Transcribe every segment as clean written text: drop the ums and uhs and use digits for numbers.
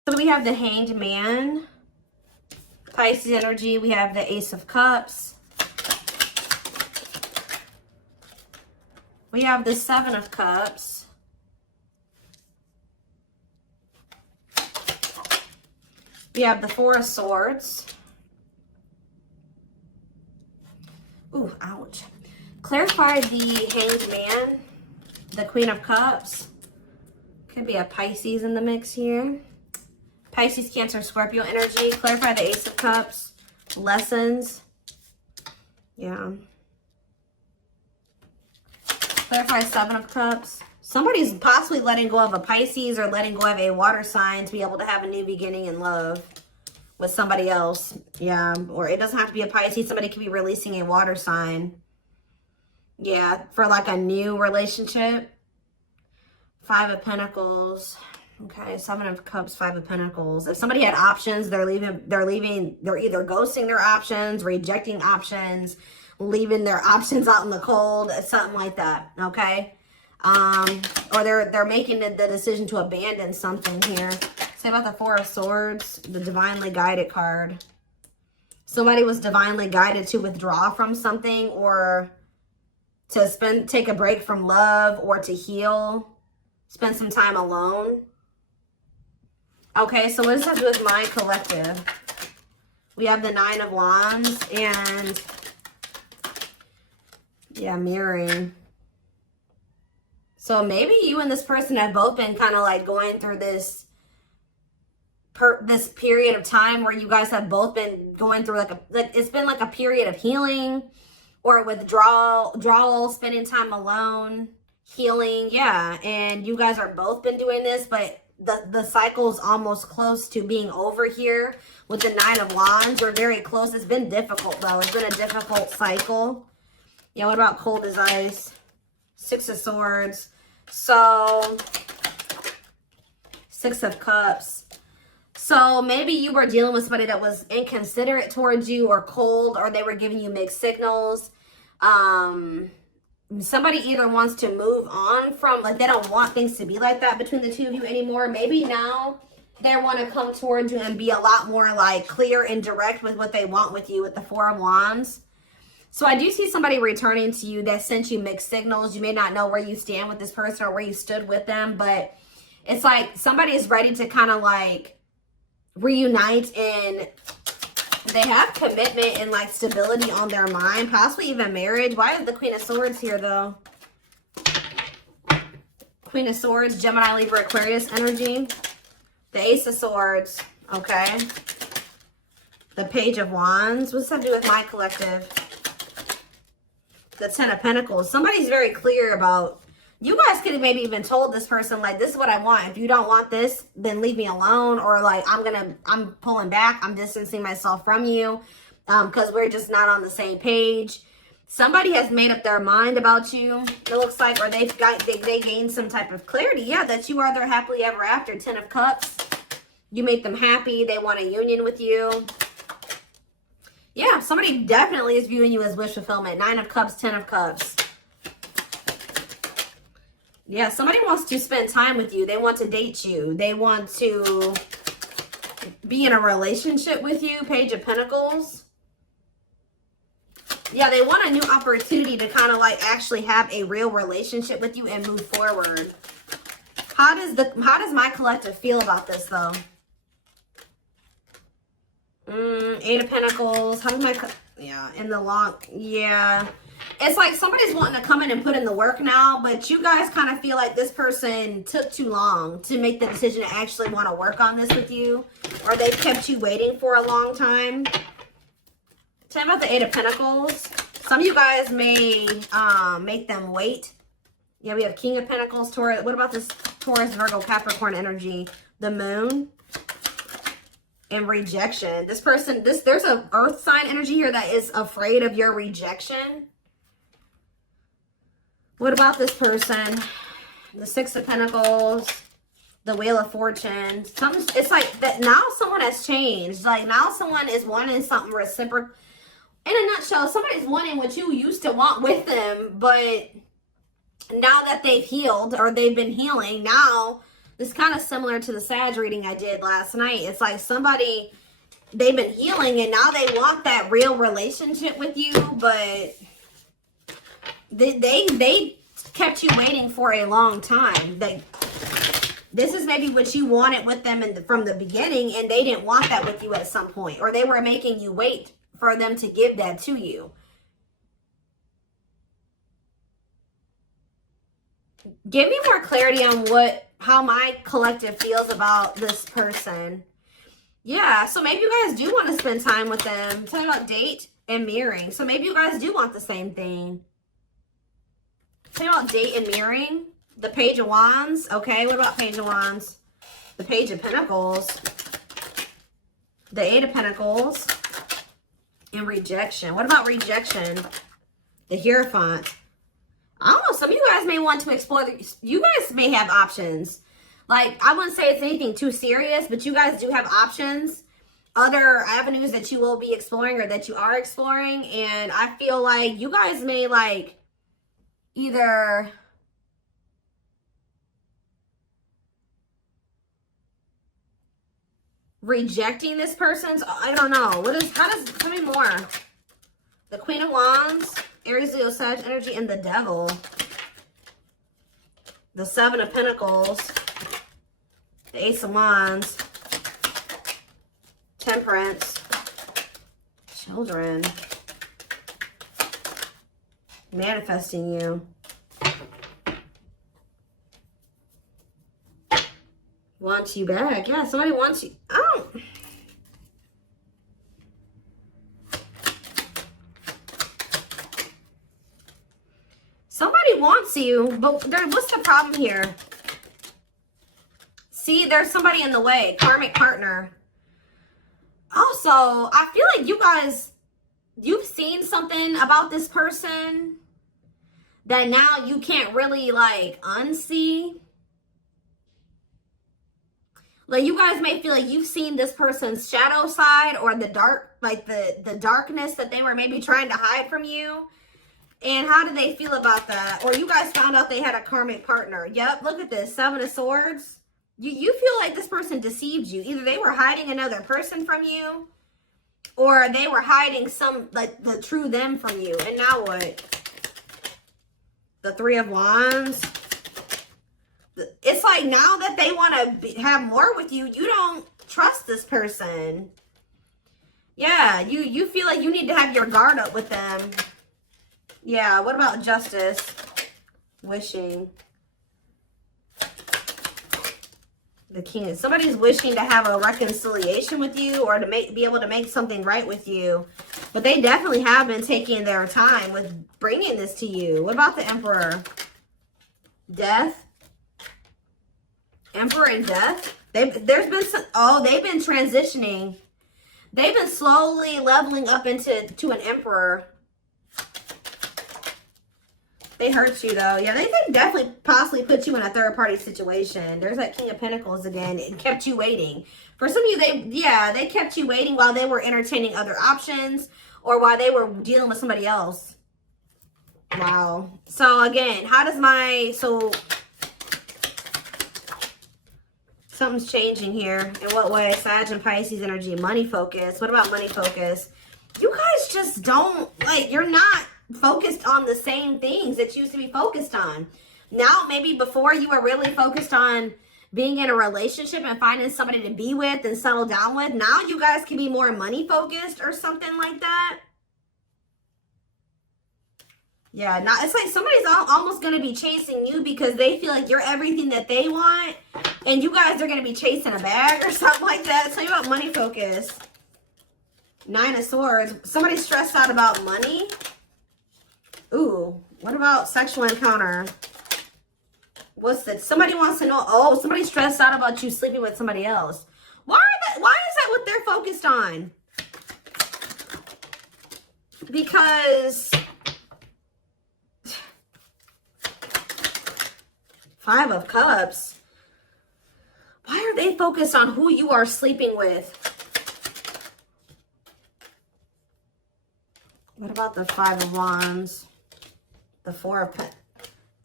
So we have the Hanged Man, Pisces energy. We have the Ace of Cups. We have the Seven of Cups. We have the Four of Swords. Ooh, ouch. Clarify the Hanged Man, the Queen of Cups. Could be a Pisces in the mix here. Pisces, Cancer, Scorpio energy. Clarify the Ace of Cups. Lessons. Yeah. Clarify Seven of Cups. Somebody's possibly letting go of a Pisces or letting go of a water sign to be able to have a new beginning in love with somebody else. Yeah. Or it doesn't have to be a Pisces. Somebody could be releasing a water sign. Yeah. For like a new relationship. Five of Pentacles. Okay, Seven of Cups, Five of Pentacles. If somebody had options, they're either ghosting their options, rejecting options, leaving their options out in the cold, something like that, okay? Or they're making the decision to abandon something here. Say about the Four of Swords, the divinely guided card. Somebody was divinely guided to withdraw from something or to take a break from love or to heal, spend some time alone. Okay, so what does that do with my collective? We have the Nine of Wands and, yeah, mirroring. So maybe you and this person have both been kind of like going through this period of time where you guys have both been going through it's been like a period of healing or withdrawal, spending time alone, healing, yeah. And you guys are both been doing this, but the cycle's almost close to being over here with the Nine of Wands. We're very close. It's been difficult, though. It's been a difficult cycle. Yeah, what about cold as ice? Six of Swords. So, Six of Cups. So, maybe you were dealing with somebody that was inconsiderate towards you or cold, or they were giving you mixed signals. Somebody either wants to move on from, like, they don't want things to be like that between the two of you anymore. Maybe now they want to come towards you and be a lot more, like, clear and direct with what they want with you with the Four of Wands. So I do see somebody returning to you that sent you mixed signals. You may not know where you stand with this person or where you stood with them, but it's like somebody is ready to kind of, like, reunite, and they have commitment and like stability on their mind, possibly even marriage. Why is the Queen of Swords here though? Queen of Swords, Gemini, Libra, Aquarius energy. The Ace of Swords, okay. The Page of Wands. What's that do with my collective? The Ten of Pentacles. Somebody's very clear about, you guys could have maybe even told this person, like, this is what I want. If you don't want this, then leave me alone. Or like, I'm pulling back. I'm distancing myself from you because we're just not on the same page. Somebody has made up their mind about you, it looks like, or they gained some type of clarity. Yeah, that you are their happily ever after. Ten of Cups. You make them happy. They want a union with you. Yeah, somebody definitely is viewing you as wish fulfillment. Nine of Cups, Ten of Cups. Yeah, somebody wants to spend time with you. They want to date you. They want to be in a relationship with you. Page of Pentacles. Yeah, they want a new opportunity to kind of like actually have a real relationship with you and move forward. How does my collective feel about this though? Eight of Pentacles. How does in the long, yeah. It's like somebody's wanting to come in and put in the work now, but you guys kind of feel like this person took too long to make the decision to actually want to work on this with you, or they've kept you waiting for a long time. Tell me about the Eight of Pentacles. Some of you guys may make them wait. Yeah, we have King of Pentacles, Taurus. What about this Taurus, Virgo, Capricorn energy? The Moon. And rejection. This person, there's an earth sign energy here that is afraid of your rejection. What about this person? The Six of Pentacles, the Wheel of Fortune. It's like that now someone has changed. Like now someone is wanting something reciprocal. In a nutshell, somebody's wanting what you used to want with them, but now that they've healed or they've been healing, now It's kind of similar to the Sag reading I did last night. It's like somebody, they've been healing and now they want that real relationship with you, but they kept you waiting for a long time. This is maybe what you wanted with them from the beginning, and they didn't want that with you at some point, or they were making you wait for them to give that to you. Give me more clarity on how my collective feels about this person. Yeah, so maybe you guys do want to spend time with them. Talking about date and mirroring. So maybe you guys do want the same thing. Talking about date and mirroring. The Page of Wands. Okay, what about Page of Wands? The Page of Pentacles. The Eight of Pentacles. And rejection. What about rejection? The Hierophant. I don't know. Some of you guys may want to explore. You guys may have options. Like, I wouldn't say it's anything too serious, but you guys do have options. Other avenues that you will be exploring or that you are exploring. And I feel like you guys may, like, either rejecting this person's, I don't know. Tell me more. The Queen of Wands, Aries, Leo, Sag energy, and the Devil. The Seven of Pentacles, the Ace of Wands, Temperance, Children, manifesting you. Wants you back. Yeah, somebody wants you. Oh. Somebody wants you, but what's the problem here? See, there's somebody in the way. Karmic partner. Also, I feel like you guys, you've seen something about this person that now you can't really, like, unsee. Like, you guys may feel like you've seen this person's shadow side or the dark, like the darkness that they were maybe trying to hide from you. And how did they feel about that? Or you guys found out they had a karmic partner. Yep, look at this. Seven of Swords. You feel like this person deceived you. Either they were hiding another person from you, or they were hiding like, the true them from you. And now what? The Three of Wands. It's like now that they want to have more with you, you don't trust this person. Yeah, you feel like you need to have your guard up with them. Yeah, what about Justice? Wishing. The King. Somebody's wishing to have a reconciliation with you or to be able to make something right with you. But they definitely have been taking their time with bringing this to you. What about the Emperor? Death. Emperor and Death. They've been transitioning. They've been slowly leveling up to an Emperor. They hurt you though. Yeah, they definitely possibly put you in a third party situation. There's that King of Pentacles again. It kept you waiting. For some of you, they kept you waiting while they were entertaining other options or while they were dealing with somebody else. Wow. So again, something's changing here. In what way? Sag and Pisces energy. Money focus. What about money focus? You guys just don't, like, you're not focused on the same things that you used to be focused on. Now, maybe before you were really focused on being in a relationship and finding somebody to be with and settle down with. Now you guys can be more money focused or something like that. Yeah, now it's like somebody's almost going to be chasing you because they feel like you're everything that they want. And you guys are going to be chasing a bag or something like that. Tell you about money focus. Nine of Swords. Somebody's stressed out about money. Ooh, what about sexual encounter? What's that? Somebody wants to know. Oh, somebody's stressed out about you sleeping with somebody else. Why is that what they're focused on? Because Five of Cups. Why are they focused on who you are sleeping with? What about the Five of Wands? The Four of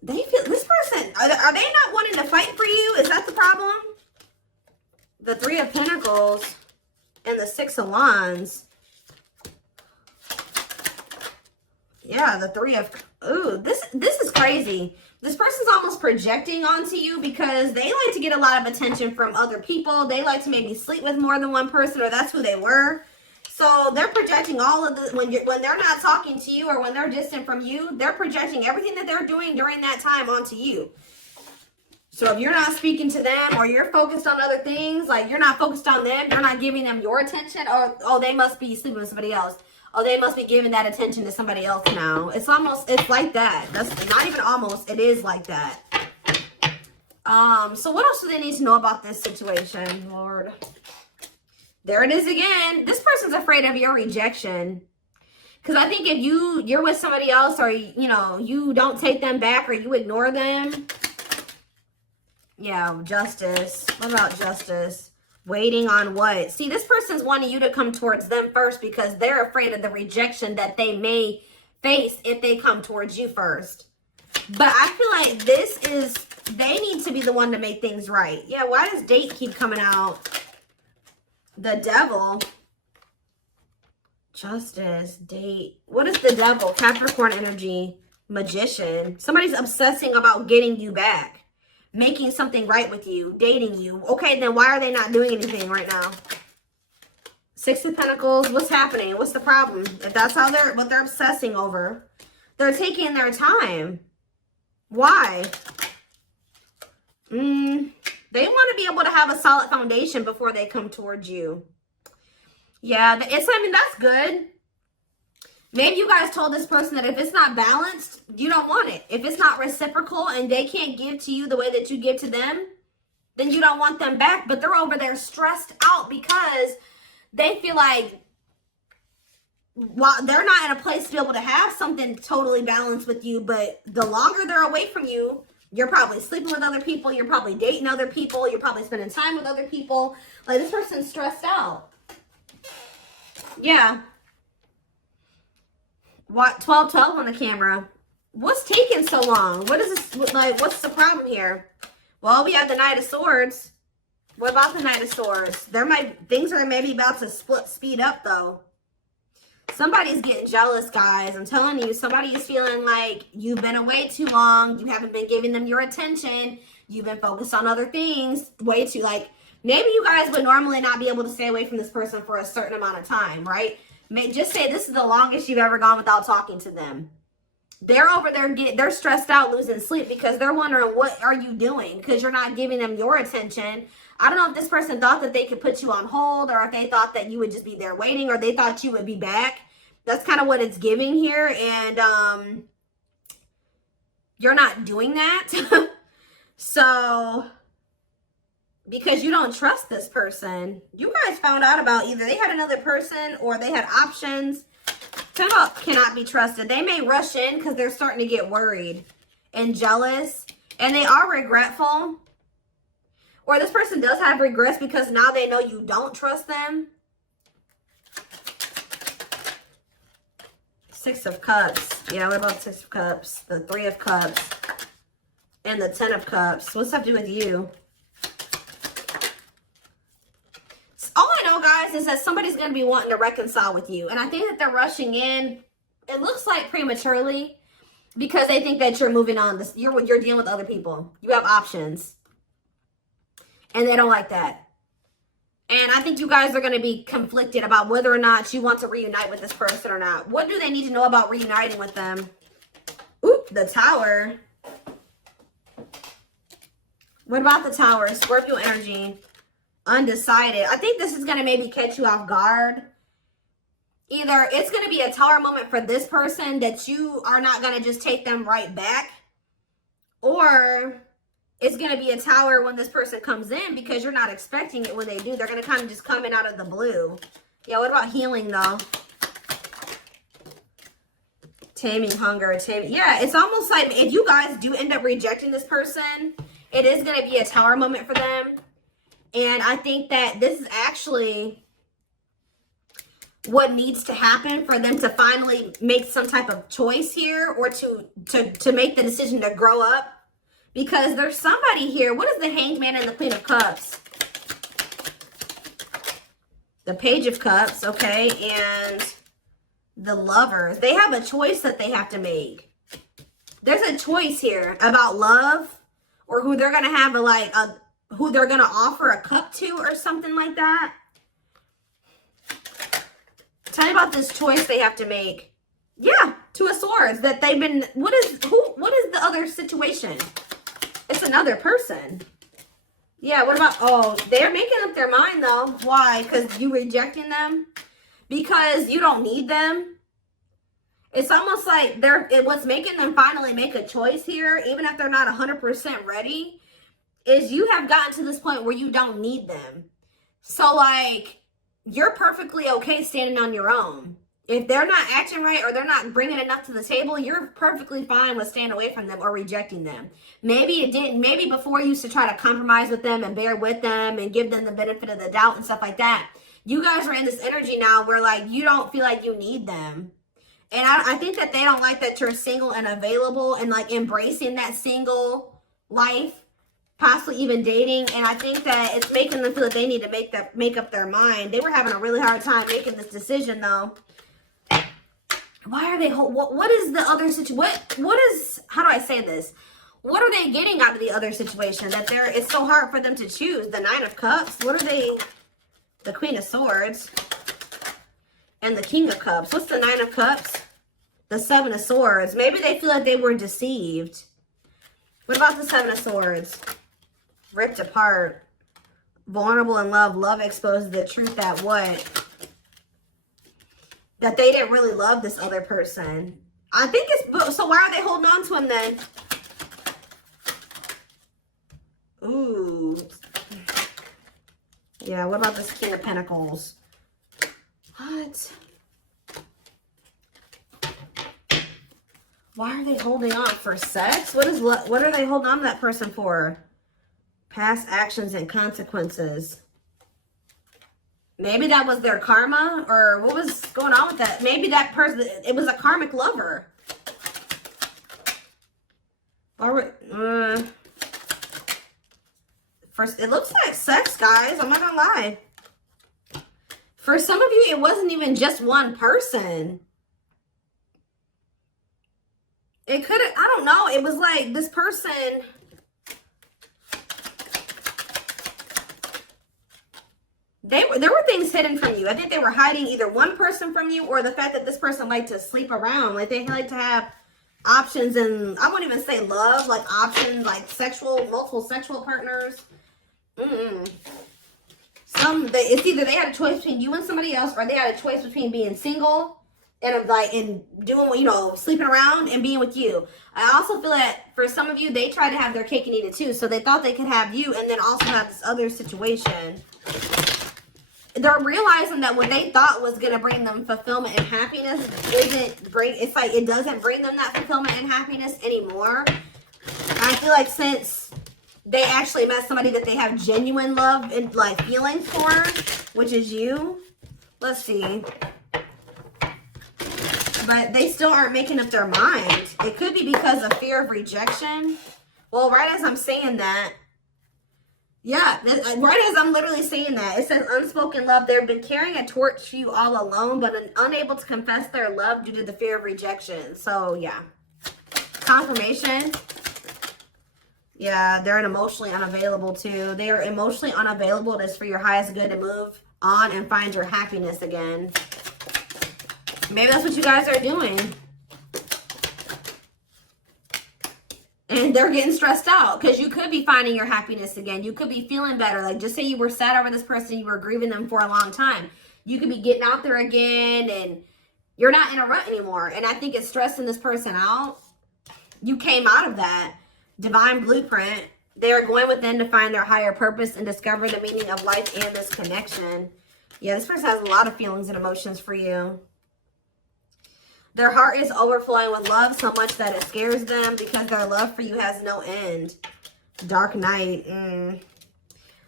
They feel, this person, are they not wanting to fight for you? Is that the problem? The Three of Pentacles and the Six of Wands. Yeah, the Three of, ooh, this is crazy. This person's almost projecting onto you because they like to get a lot of attention from other people. They like to maybe sleep with more than one person, or that's who they were. So they're projecting all of the, when they're not talking to you or when they're distant from you, they're projecting everything that they're doing during that time onto you. So if you're not speaking to them or you're focused on other things, like you're not focused on them, you're not giving them your attention, or, oh, they must be sleeping with somebody else. Oh, they must be giving that attention to somebody else now. It's almost, it's like that. That's not even almost, it is like that. So what else do they need to know about this situation, Lord? There it is again. This person's afraid of your rejection. Because I think if you're with somebody else, or, you know, you don't take them back or you ignore them. Yeah, justice. What about justice? Waiting on what? See, this person's wanting you to come towards them first because they're afraid of the rejection that they may face if they come towards you first. But I feel like this is, they need to be the one to make things right. Yeah, why does date keep coming out? The Devil. Justice, date. What is the Devil? Capricorn energy. Magician. Somebody's obsessing about getting you back. Making something right with you, dating you. Okay, then why are they not doing anything right now? Six of Pentacles, what's happening? What's the problem? If that's how what they're obsessing over, they're taking their time. Why? They want to be able to have a solid foundation before they come towards you. Yeah, I mean, that's good. Maybe you guys told this person that if it's not balanced, you don't want it. If it's not reciprocal and they can't give to you the way that you give to them, then you don't want them back. But they're over there stressed out because they feel like, while they're not in a place to be able to have something totally balanced with you, but the longer they're away from you, you're probably sleeping with other people, you're probably dating other people, you're probably spending time with other people. Like, this person's stressed out. Yeah. What? 1212 on the camera. What's taking so long? What is this, like, what's the problem here? Well, we have the Knight of Swords. What about the Knight of Swords? Things are maybe about to speed up, though. Somebody's getting jealous, guys. I'm telling you, somebody is feeling like you've been away too long. You haven't been giving them your attention. You've been focused on other things way too, like, maybe you guys would normally not be able to stay away from this person for a certain amount of time, right? Just say this is the longest you've ever gone without talking to them. They're over there, they're stressed out, losing sleep because they're wondering, what are you doing? Because you're not giving them your attention. I don't know if this person thought that they could put you on hold, or if they thought that you would just be there waiting, or they thought you would be back. That's kind of what it's giving here. And you're not doing that. So, because you don't trust this person. You guys found out about either they had another person or they had options. Temple cannot be trusted. They may rush in because they're starting to get worried and jealous. And they are regretful. Or this person does have regrets because now they know you don't trust them. Six of Cups. Yeah, what about Six of Cups? The Three of Cups. And the Ten of Cups. What's that have to do with you? All I know, guys, is that somebody's going to be wanting to reconcile with you. And I think that they're rushing in, it looks like prematurely, because they think that you're moving on. You're dealing with other people. You have options. And they don't like that. And I think you guys are going to be conflicted about whether or not you want to reunite with this person or not. What do they need to know about reuniting with them? Oop, the Tower. What about the Tower? Scorpio energy. Undecided. I think this is going to maybe catch you off guard. Either it's going to be a Tower moment for this person that you are not going to just take them right back. Or it's going to be a Tower when this person comes in because you're not expecting it when they do. They're going to kind of just come in out of the blue. Yeah, what about healing though? Taming hunger. Yeah, it's almost like if you guys do end up rejecting this person, it is going to be a Tower moment for them. And I think that this is actually, what needs to happen for them to finally make some type of choice here, or to make the decision to grow up. Because there's somebody here. What is the Hanged Man and the Queen of Cups? The Page of Cups, okay, and the Lovers. They have a choice that they have to make. There's a choice here about love, or who they're gonna have who they're gonna offer a cup to, or something like that. Tell me about this choice they have to make. Yeah, Two of Swords. That they've been. What is the other situation? It's another person. Yeah. What about? Oh, they're making up their mind though. Why? Because you rejecting them? Because you don't need them. It's almost like what's making them finally make a choice here, even if they're not 100% ready, is you have gotten to this point where you don't need them. So like, you're perfectly okay standing on your own. If they're not acting right, or they're not bringing enough to the table, you're perfectly fine with staying away from them or rejecting them. Maybe before you used to try to compromise with them and bear with them and give them the benefit of the doubt and stuff like that. You guys are in this energy now where like you don't feel like you need them. And I think that they don't like that you're single and available and like embracing that single life, possibly even dating. And I think that it's making them feel that they need to make up their mind. They were having a really hard time making this decision though. Why are they, what is the other situation? What is, how do I say this? What are they getting out of the other situation that it's so hard for them to choose? The Nine of Cups. What are they, the Queen of Swords and the King of Cups. What's the Nine of Cups? The Seven of Swords. Maybe they feel like they were deceived. What about the Seven of Swords? Ripped apart. Vulnerable in love. Love exposes the truth that what? That they didn't really love this other person. I think it's, so why are they holding on to him then? Ooh. Yeah, what about this King of Pentacles? What? Why are they holding on? For sex? What are they holding on to that person for? Past actions and consequences. Maybe that was their karma, or what was going on with that? Maybe that person, it was a karmic lover. Or, first, it looks like sex, guys. I'm not gonna lie. For some of you, it wasn't even just one person. It could have, I don't know. It was like this person. There were things hidden from you. I think they were hiding either one person from you, or the fact that this person liked to sleep around. Like they like to have options, and I wouldn't even say love, like options, like multiple sexual partners. It's either they had a choice between you and somebody else, or they had a choice between being single and doing, sleeping around and being with you. I also feel that for some of you, they tried to have their cake and eat it too. So they thought they could have you and then also have this other situation. They're realizing that what they thought was going to bring them fulfillment and happiness it's like it doesn't bring them that fulfillment and happiness anymore. And I feel like since they actually met somebody that they have genuine love and like feelings for, which is you. Let's see. But they still aren't making up their mind. It could be because of fear of rejection. Well, right as I'm saying that, yeah, right as I'm literally saying that, it says unspoken love. They've been carrying a torch for you all alone, but unable to confess their love due to the fear of rejection. So, yeah. Confirmation. Yeah, they're emotionally unavailable too. They are emotionally unavailable. It is for your highest good to move on and find your happiness again. Maybe that's what you guys are doing. And they're getting stressed out because you could be finding your happiness again. You could be feeling better. Like just say you were sad over this person, you were grieving them for a long time. You could be getting out there again and you're not in a rut anymore. And I think it's stressing this person out. You came out of that divine blueprint. They are going within to find their higher purpose and discover the meaning of life and this connection. Yeah, this person has a lot of feelings and emotions for you. Their heart is overflowing with love so much that it scares them because their love for you has no end. Dark Knight.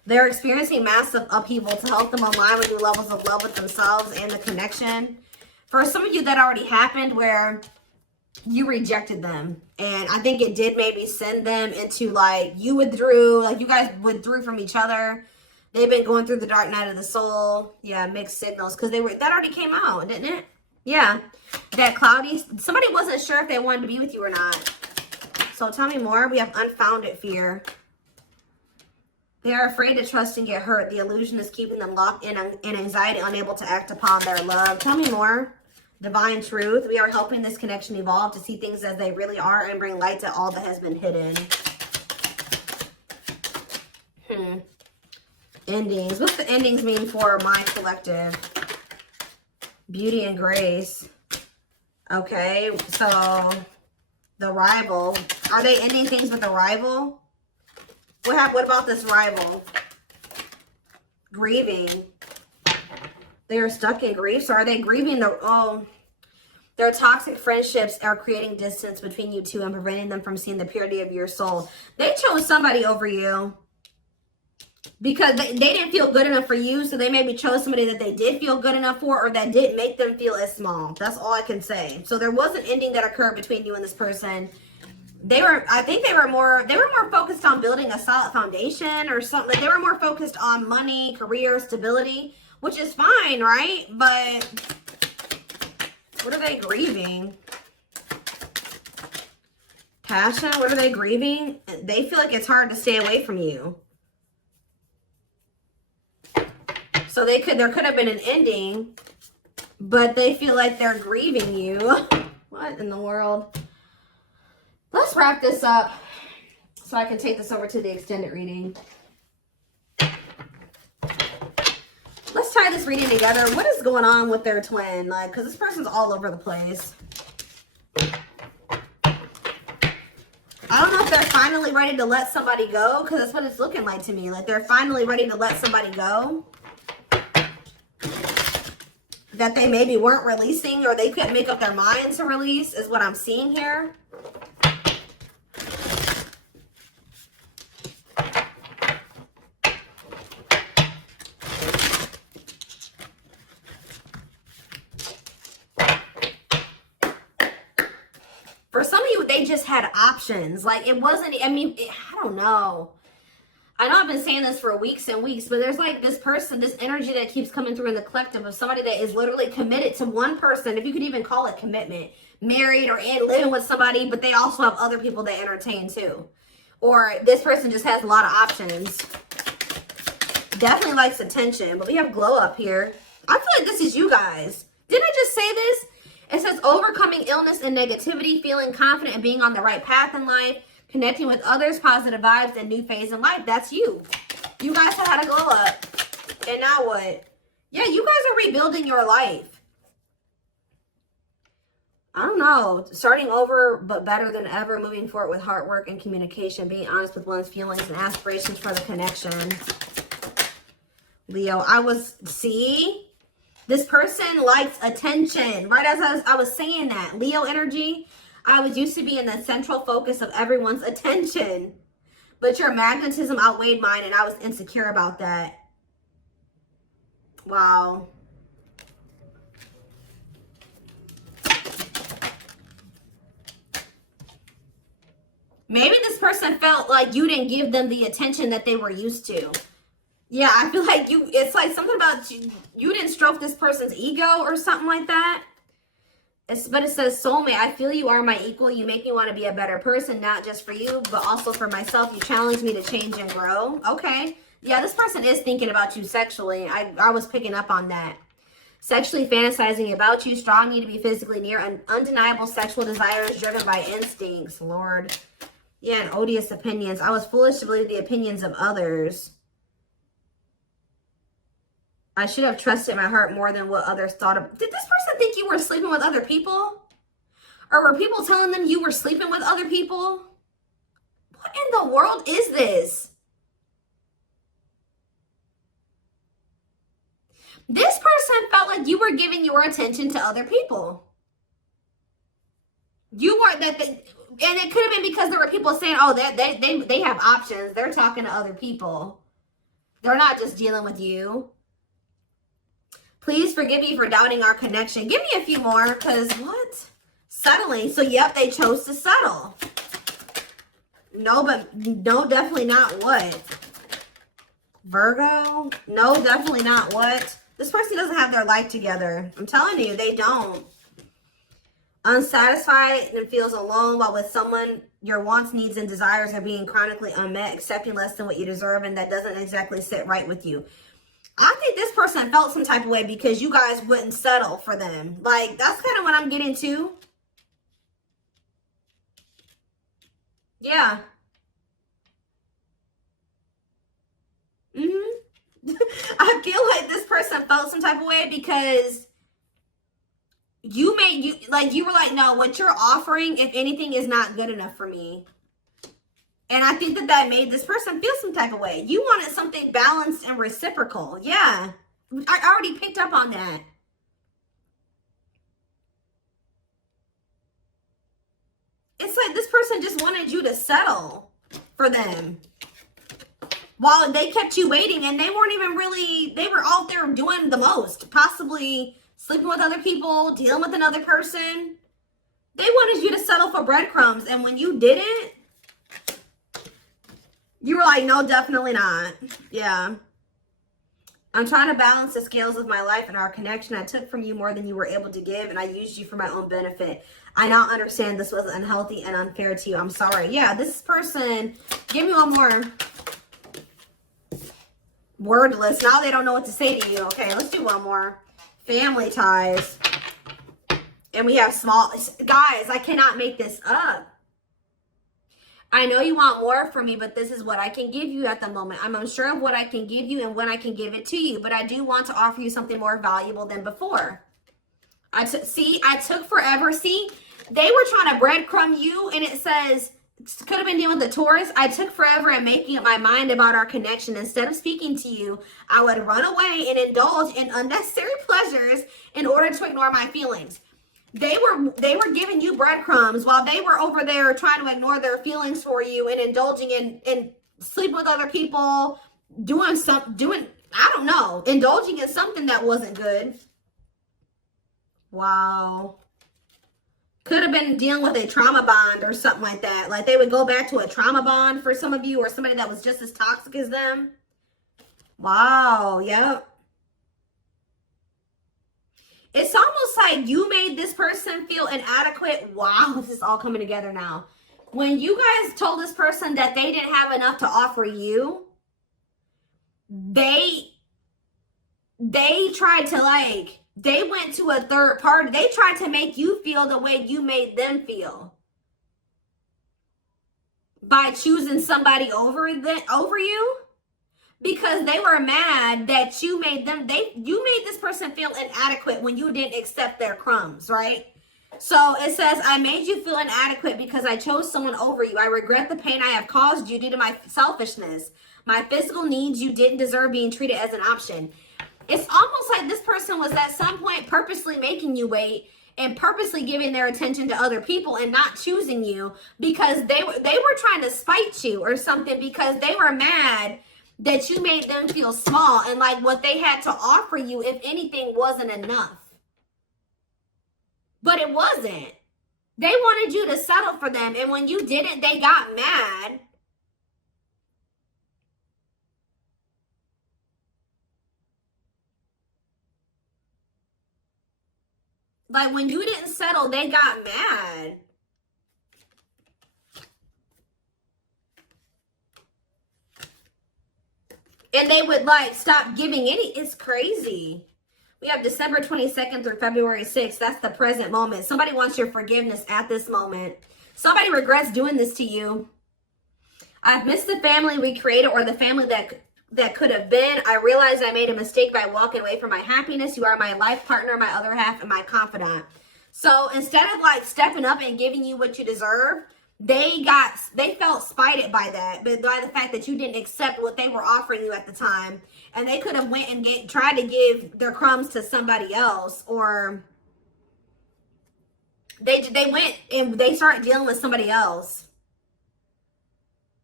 They're experiencing massive upheaval to help them align with new levels of love with themselves and the connection. For some of you, that already happened where you rejected them. And I think it did maybe send them into like, you withdrew, like you guys withdrew from each other. They've been going through the dark night of the soul. Yeah, mixed signals. Because that already came out, didn't it? Yeah. That cloudy, somebody wasn't sure if they wanted to be with you or not. So tell me more. We have unfounded fear. They are afraid to trust and get hurt. The illusion is keeping them locked in anxiety, unable to act upon their love. Tell me more. Divine truth. We are helping this connection evolve to see things as they really are and bring light to all that has been hidden. Endings. What's the endings mean for my collective? Beauty and grace. Okay, so the rival. Are they ending things with a rival? What about this rival? Grieving. They are stuck in grief. So are they grieving their toxic friendships are creating distance between you two and preventing them from seeing the purity of your soul. They chose somebody over you because they didn't feel good enough for you. So they maybe chose somebody that they did feel good enough for, or that didn't make them feel as small. That's all I can say. So there was an ending that occurred between you and this person. I think they were more focused on building a solid foundation or something. They were more focused on money, career, stability, which is fine, right? But what are they grieving? Passion, what are they grieving? They feel like it's hard to stay away from you. So there could have been an ending, but they feel like they're grieving you. What in the world? Let's wrap this up so I can take this over to the extended reading. Let's tie this reading together. What is going on with their twin? Like, because this person's all over the place. I don't know if they're finally ready to let somebody go, because that's what it's looking like to me. Like, they're finally ready to let somebody go that they maybe weren't releasing, or they couldn't make up their minds to release, is what I'm seeing here. For some of you, they just had options. Like, it wasn't, I don't know. I know I've been saying this for weeks and weeks, but there's like this person, this energy that keeps coming through in the collective of somebody that is literally committed to one person, if you could even call it commitment, married or living with somebody, but they also have other people they entertain too. Or this person just has a lot of options. Definitely likes attention, but we have glow up here. I feel like this is you guys. Didn't I just say this? It says overcoming illness and negativity, feeling confident and being on the right path in life, connecting with others, positive vibes, and new phase in life. That's you. You guys have had a glow up. And now what? Yeah, you guys are rebuilding your life. I don't know. Starting over, but better than ever. Moving forward with hard work and communication. Being honest with one's feelings and aspirations for the connection. Leo, see? This person likes attention. Right as I was saying that. Leo energy. I was used to be in the central focus of everyone's attention. But your magnetism outweighed mine, and I was insecure about that. Wow. Maybe this person felt like you didn't give them the attention that they were used to. Yeah, I feel like it's like something about you didn't stroke this person's ego or something like that. But it says, soulmate, I feel you are my equal. You make me want to be a better person, not just for you, but also for myself. You challenge me to change and grow. Okay. Yeah, this person is thinking about you sexually. I was picking up on that. Sexually fantasizing about you, strong need to be physically near, and undeniable sexual desires driven by instincts. Lord. Yeah, and odious opinions. I was foolish to believe the opinions of others. I should have trusted my heart more than what others thought of. Did this person think you were sleeping with other people? Or were people telling them you were sleeping with other people? What in the world is this? This person felt like you were giving your attention to other people. You weren't and it could have been because there were people saying, oh, they have options. They're talking to other people. They're not just dealing with you. Please forgive me for doubting our connection. Give me a few more, because what? Settling. So, yep, they chose to settle. No, but no, definitely not what? Virgo? No, definitely not what? This person doesn't have their life together. I'm telling you, they don't. Unsatisfied and feels alone while with someone your wants, needs, and desires are being chronically unmet, accepting less than what you deserve, and that doesn't exactly sit right with you. I think this person felt some type of way because you guys wouldn't settle for them. Like, that's kind of what I'm getting to. Yeah. I feel like this person felt some type of way because you were like, no, what you're offering, if anything, is not good enough for me. And I think that made this person feel some type of way. You wanted something balanced and reciprocal. Yeah. I already picked up on that. It's like this person just wanted you to settle for them. While they kept you waiting, and they weren't even really, they were out there doing the most. Possibly sleeping with other people, dealing with another person. They wanted you to settle for breadcrumbs. And when you didn't, you were like, no, definitely not. Yeah. I'm trying to balance the scales of my life and our connection. I took from you more than you were able to give, and I used you for my own benefit. I now understand this was unhealthy and unfair to you. I'm sorry. Yeah, this person, give me one more. Wordless. Now they don't know what to say to you. Okay, let's do one more. Family ties. And we have small... Guys, I cannot make this up. I know you want more from me, but this is what I can give you at the moment. I'm unsure of what I can give you and when I can give it to you. But I do want to offer you something more valuable than before. I took forever. See, they were trying to breadcrumb you, and it says... Could have been dealing with the Taurus. I took forever in making up my mind about our connection. Instead of speaking to you, I would run away and indulge in unnecessary pleasures in order to ignore my feelings. They were giving you breadcrumbs while they were over there trying to ignore their feelings for you and indulging in sleeping with other people, I don't know, indulging in something that wasn't good. Wow. Could have been dealing with a trauma bond or something like that. Like they would go back to a trauma bond for some of you, or somebody that was just as toxic as them. Wow, yep. It's almost like you made this person feel inadequate. Wow, this is all coming together now. When you guys told this person that they didn't have enough to offer you, they tried to they went to a third party. They tried to make you feel the way you made them feel. By choosing somebody over you. Because they were mad that you made this person feel inadequate when you didn't accept their crumbs, right? So it says, I made you feel inadequate because I chose someone over you. I regret the pain I have caused you due to my selfishness. My physical needs, you didn't deserve being treated as an option. It's almost like this person was at some point purposely making you wait and purposely giving their attention to other people and not choosing you because they were trying to spite you or something, because they were mad that you made them feel small and like what they had to offer you, if anything, wasn't enough. But it wasn't. They wanted you to settle for them, and when you didn't, they got mad. Like, when you didn't settle, they got mad. And they would, stop giving any. It's crazy. We have December 22nd through February 6th. That's the present moment. Somebody wants your forgiveness at this moment. Somebody regrets doing this to you. I've missed the family we created, or the family that could have been. I realized I made a mistake by walking away from my happiness. You are my life partner, my other half, and my confidant. So instead of stepping up and giving you what you deserve, they felt spited by that, but by the fact that you didn't accept what they were offering you at the time. And they could have went and tried to give their crumbs to somebody else, or they went and they started dealing with somebody else.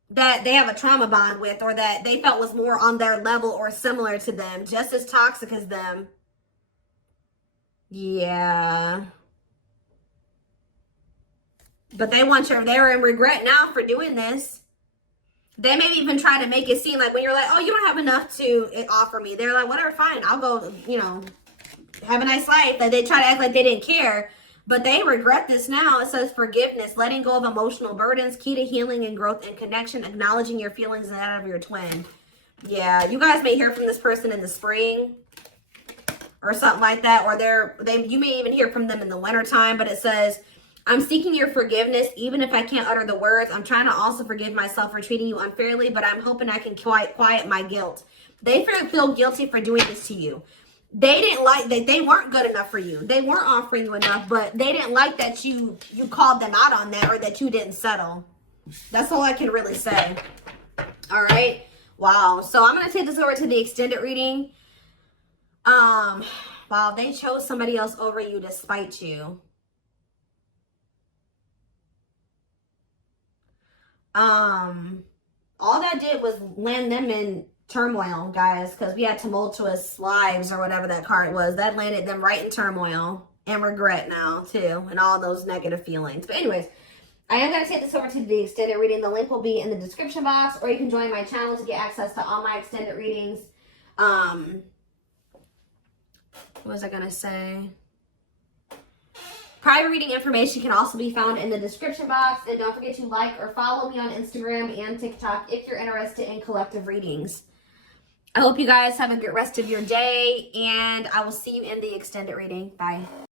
that they have a trauma bond with, or that they felt was more on their level or similar to them, just as toxic as them. Yeah. But they're in regret now for doing this. They may even try to make it seem like when you're like, oh, you don't have enough to offer me. They're like, whatever, fine. I'll go, you know, have a nice life. Like, they try to act like they didn't care. But they regret this now. It says forgiveness, letting go of emotional burdens, key to healing and growth and connection, acknowledging your feelings and that of your twin. Yeah, you guys may hear from this person in the spring or something like that. Or you may even hear from them in the wintertime. But it says, I'm seeking your forgiveness, even if I can't utter the words. I'm trying to also forgive myself for treating you unfairly, but I'm hoping I can quiet my guilt. They feel guilty for doing this to you. They didn't like that. They weren't good enough for you. They weren't offering you enough, but they didn't like that you called them out on that, or that you didn't settle. That's all I can really say. All right. Wow. So I'm going to take this over to the extended reading. Wow, they chose somebody else over you to spite you. All that did was land them in turmoil, guys, because we had tumultuous lives, or whatever that card was. That landed them right in turmoil and regret now too, and all those negative feelings. But anyways, I am going to take this over to the extended reading. The link will be in the description box, or you can join my channel to get access to all my extended readings. What was I going to say? Private reading information can also be found in the description box. And don't forget to like or follow me on Instagram and TikTok if you're interested in collective readings. I hope you guys have a good rest of your day, and I will see you in the extended reading. Bye.